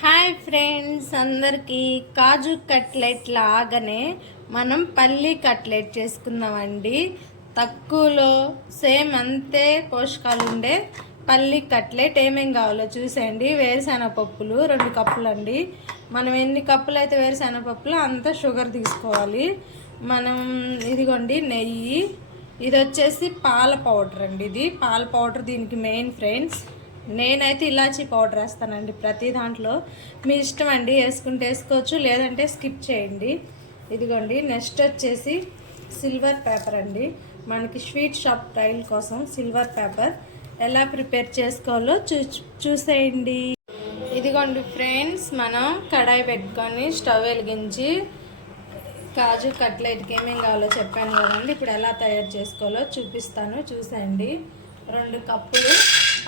Hi friends అందరికీ కాజు cutlet లాగానే మనం పల్లి కట్లెట్ చేసుకుందామండి. తక్కువలో సేమ్ అంతే పోషకాలు ఉండే పల్లి కట్లెట్ ఏమేం కావాలో చూసేయండి. వేరుశెనగ పప్పులు రెండు కప్పులు అండి మనం ఎన్ని కప్పులు అయితే వేరుశెనగ పప్పులు అంత షుగర్ తీసుకోవాలి. మనం ఇదిగోండి నెయ్యి. ఇది వచ్చేసి పాల పౌడర్ అండి ఇది. పాల పౌడర్ దీనికి మెయిన్ ఫ్రెండ్స్. నేనైతే ఇలాచీ పౌడర్ వేస్తానండి ప్రతి దాంట్లో. మీ ఇష్టం అండి వేసుకుంటే వేసుకోవచ్చు లేదంటే స్కిప్ చేయండి. ఇదిగోండి నెక్స్ట్ వచ్చేసి సిల్వర్ పేపర్ అండి. మనకి స్వీట్ షాప్ ట్రైల్ కోసం సిల్వర్ పేపర్ ఎలా ప్రిపేర్ చేసుకోవాలో చూ చూసేయండి. ఇదిగోండి ఫ్రెండ్స్ మనం కడాయి పెట్టుకొని స్టవ్ వెలిగించి కాజు కట్లెట్కి ఏమేమి కావాలో చెప్పాను కదండి. ఇప్పుడు ఎలా తయారు చేసుకోవాలో చూపిస్తాను చూసేయండి. రెండు కప్పులు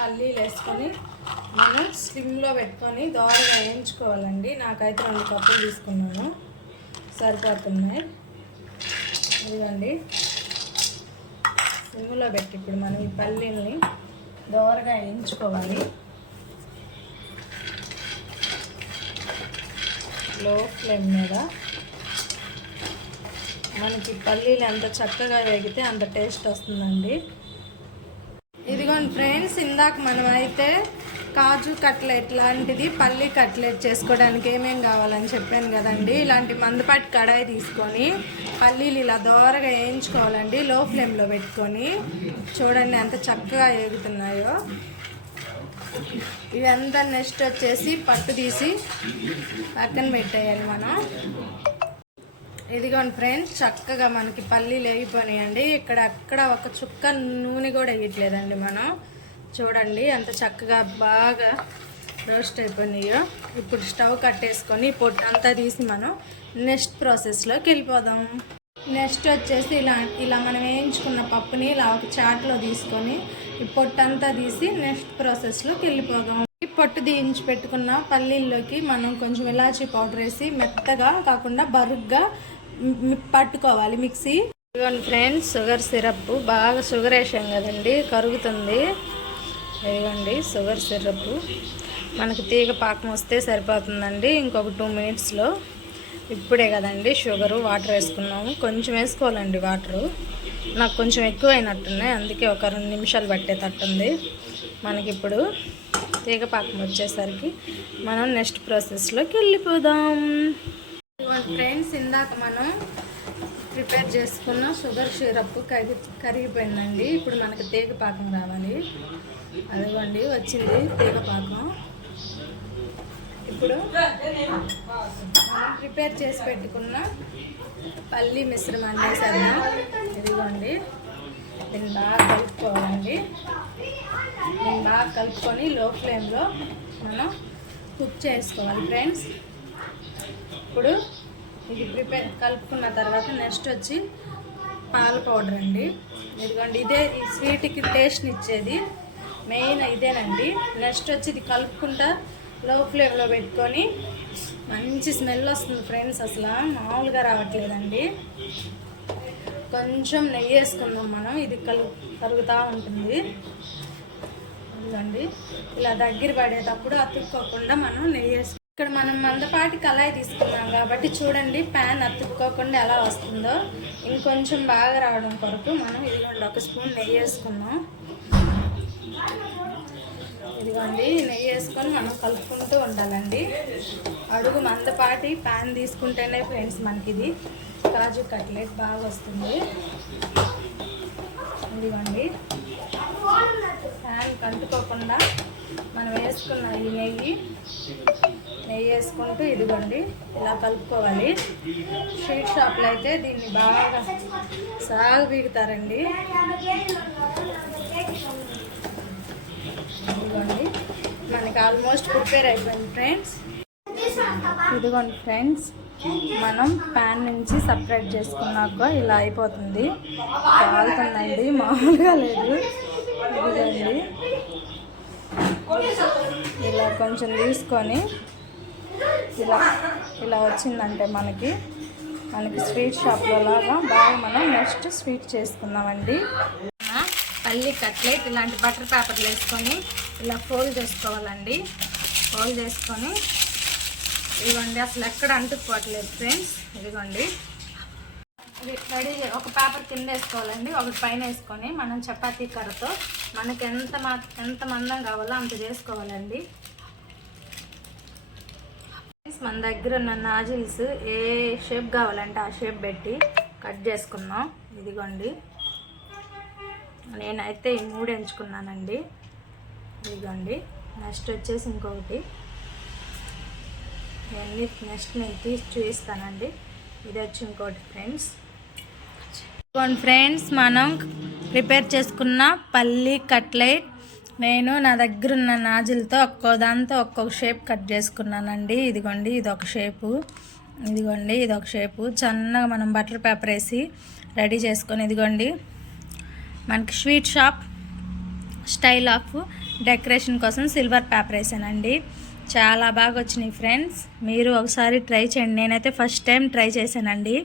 పల్లీలు వేసుకొని మనం స్లిమ్లో పెట్టుకొని దోరగా వేయించుకోవాలండి. నాకైతే రెండు కప్పులు తీసుకున్నాను. సరిపోతున్నాయి. ఇదిగండి. సిమ్లో పెట్టి ఇప్పుడు మనం ఈ పల్లీల్ని దోరగా వేయించుకోవాలి. లో ఫ్లేమ్ మీద మనకి పల్లీలు ఎంత చక్కగా వేగితే అంత టేస్ట్ వస్తుందండి. ఇదిగోండి ఫ్రెండ్స్ ఇందాక మనం అయితే కాజు కట్లెట్ లాంటిది పల్లి కట్లెట్ చేసుకోవడానికి ఏమేం కావాలని చెప్పాను కదండి. ఇలాంటి మందపాటి కడాయి తీసుకొని పల్లీలు ఇలా దోరగా వేయించుకోవాలండి లో ఫ్లేమ్లో పెట్టుకొని. చూడండి ఎంత చక్కగా ఏగుతున్నాయో. ఇదంతా నెక్స్ట్ వచ్చేసి పట్టు తీసి పక్కన పెట్టేయాలి మనం. ఇదిగోండి ఫ్రెండ్స్ చక్కగా మనకి పల్లీలు వేగిపోయినాయండి ఇక్కడ అక్కడ ఒక చుక్క నూనె కూడా వేయట్లేదండి మనం. చూడండి అంత చక్కగా బాగా రోస్ట్ అయిపోయినాయో. ఇప్పుడు స్టవ్ కట్టేసుకొని పొట్టు అంతా తీసి మనం నెక్స్ట్ ప్రాసెస్లోకి వెళ్ళిపోదాం. నెక్స్ట్ వచ్చేసి ఇలా ఇలా మనం వేయించుకున్న పప్పుని ఇలా ఒక చాట్లో తీసుకొని ఈ పొట్టు అంతా తీసి నెక్స్ట్ ప్రాసెస్లోకి వెళ్ళిపోదాం. ఈ పొట్టు తీయించి పెట్టుకున్న పల్లీల్లోకి మనం కొంచెం ఇలాచీ పౌడర్ వేసి మెత్తగా కాకుండా బరుగ్గా పట్టుకోవాలి మిక్సీ. ఇదిగోండి ఫ్రెండ్స్ షుగర్ సిరప్. బాగా షుగర్ వేసాం కదండి కరుగుతుంది. ఇదిగోండి షుగర్ సిరప్. మనకి తీగ పాకం వస్తే సరిపోతుందండి ఇంకొక టూ మినిట్స్లో. ఇప్పుడే కదండి షుగరు వాటర్ వేసుకున్నాము. కొంచెం వేసుకోవాలండి వాటరు. నాకు కొంచెం ఎక్కువ అయినట్టున్నాయి అందుకే ఒక రెండు నిమిషాలు పట్టేటట్టుంది. మనకి ఇప్పుడు తీగ పాకం వచ్చేసరికి మనం నెక్స్ట్ ప్రాసెస్లోకి వెళ్ళిపోదాం. ఫ్రెండ్స్ ఇందాక మనం ప్రిపేర్ చేసుకున్న షుగర్ సిరప్ కరిగి కరిగిపోయిందండి. ఇప్పుడు మనకి తీగ పాకం రావాలి అదిగోండి వచ్చింది తీగ పాకం. ఇప్పుడు మనం ప్రిపేర్ చేసి పెట్టుకున్న పల్లి మిశ్రమాన్ని వేసాము ఇదిగోండి దీన్ని బాగా కలుపుకోవాలండి. దీన్ని బాగా కలుపుకొని లో ఫ్లేమ్లో మనం కుక్ చేసుకోవాలి ఫ్రెండ్స్. ఇప్పుడు ఇది ప్రిపేర్ కలుపుకున్న తర్వాత నెక్స్ట్ వచ్చి పాల పౌడర్ అండి. ఇదిగోండి ఇదే ఈ స్వీట్కి టేస్ట్ని ఇచ్చేది. మెయిన్ ఇదేనండి. నెక్స్ట్ వచ్చి ఇది కలుపుకుంటా లో ఫ్లేమ్లో పెట్టుకొని మంచి స్మెల్ వస్తుంది ఫ్రెండ్స్ అసలు మామూలుగా రావట్లేదండి. కొంచెం నెయ్యి వేసుకుందాం మనం. ఇది కలు కరుగుతూ ఉంటుంది. ఇదిగోండి ఇలా దగ్గర పడేటప్పుడు అతుక్కోకుండా మనం నెయ్యి వేసుకుంటాం ఇక్కడ మనం మందపాటి కళాయి తీసుకున్నాం కాబట్టి చూడండి ప్యాన్ అతుక్కోకుండా ఎలా వస్తుందో. ఇంకొంచెం బాగా రావడం కొరకు మనం ఇదిగోండి ఒక స్పూన్ నెయ్యి వేసుకున్నాం ఇదిగోండి నెయ్యి వేసుకొని మనం కలుపుకుంటూ ఉండాలండి. అడుగు మందపాటి ప్యాన్ తీసుకుంటేనే ఫ్రెండ్స్ మనకి ఇది కాజు కట్లెట్ బాగా వస్తుంది. ఇదిగోండి. ఫ్యాన్ కంటుకోకుండా మనం వేసుకున్న ఈ నెయ్యి నెయ్యి వేసుకుంటూ ఇదిగోండి ఇలా కలుపుకోవాలి. స్వీట్ షాప్లో అయితే దీన్ని బాగా సాగు బీగుతారండి ఇదిగోండి మనకి ఆల్మోస్ట్ ప్రిపేర్ అయిపోయింది ఫ్రెండ్స్ ఇదిగోండి ఫ్రెండ్స్ మనం ప్యాన్ నుంచి సపరేట్ చేసుకున్నాక ఇలా అయిపోతుంది. కాలుతుందండి మామూలుగా లేదు. ఇదిగోండి ఇలా కొంచెం తీసుకొని ఇలా ఇలా వచ్చిందంటే మనకి మనకి స్వీట్ షాప్లో లాగా బాగా మనం నెక్స్ట్ స్వీట్ చేసుకుందామండి. పల్లి కట్లెట్ ఇలాంటి బటర్ పేపర్లు వేసుకొని ఇలా ఫోల్డ్ చేసుకోవాలండి. ఫోల్డ్ చేసుకొని ఇదిగోండి అసలు ఎక్కడ అంటుకోవట్లేదు ఫ్రెండ్స్. ఇదిగోండి. ఇది రెడీ ఒక పేపర్ కింద వేసుకోవాలండి ఒకటి పైన వేసుకొని మనం చపాతీ కర్రతో మనకి ఎంత మా ఎంత మందం కావాలో అంత చేసుకోవాలండి. ఫ్రెండ్స్, మన దగ్గర ఉన్న నాజిల్స్ ఏ షేప్ కావాలంటే ఆ షేప్ పెట్టి కట్ చేసుకున్నాం ఇదిగోండి. నేనైతే ఈ మూడు ఎంచుకున్నానండి. ఇదిగోండి. నెక్స్ట్ వచ్చేసి ఇంకొకటి. ఇవన్నీ నెక్స్ట్ నేను తీసి చూపిస్తానండి. ఇది వచ్చి ఇంకోటి ఫ్రెండ్స్. ఇదిగోండి ఫ్రెండ్స్ మనం ప్రిపేర్ చేసుకున్న పల్లి కట్లెట్. నేను నా దగ్గర ఉన్న నాజిల్తో ఒక్కో దాంతో ఒక్కొక్క షేప్ కట్ చేసుకున్నానండి. ఇదిగోండి ఇది ఒక షేపు. ఇదిగోండి ఇది ఒక షేపు. చిన్నగా మనం బటర్ పేపర్ వేసి రెడీ చేసుకొని ఇదిగోండి. మనకి sweet shop style of decoration కోసం సిల్వర్ పేపర్ వేసానండి. చాలా బాగా వచ్చినాయి ఫ్రెండ్స్. మీరు ఒకసారి ట్రై చేయండి. నేనైతే ఫస్ట్ టైం ట్రై చేశానండి.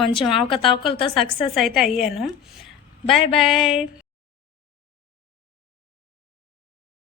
కొంచెం అవకతవకలతో సక్సెస్ అయితే అయ్యాను. 拜拜。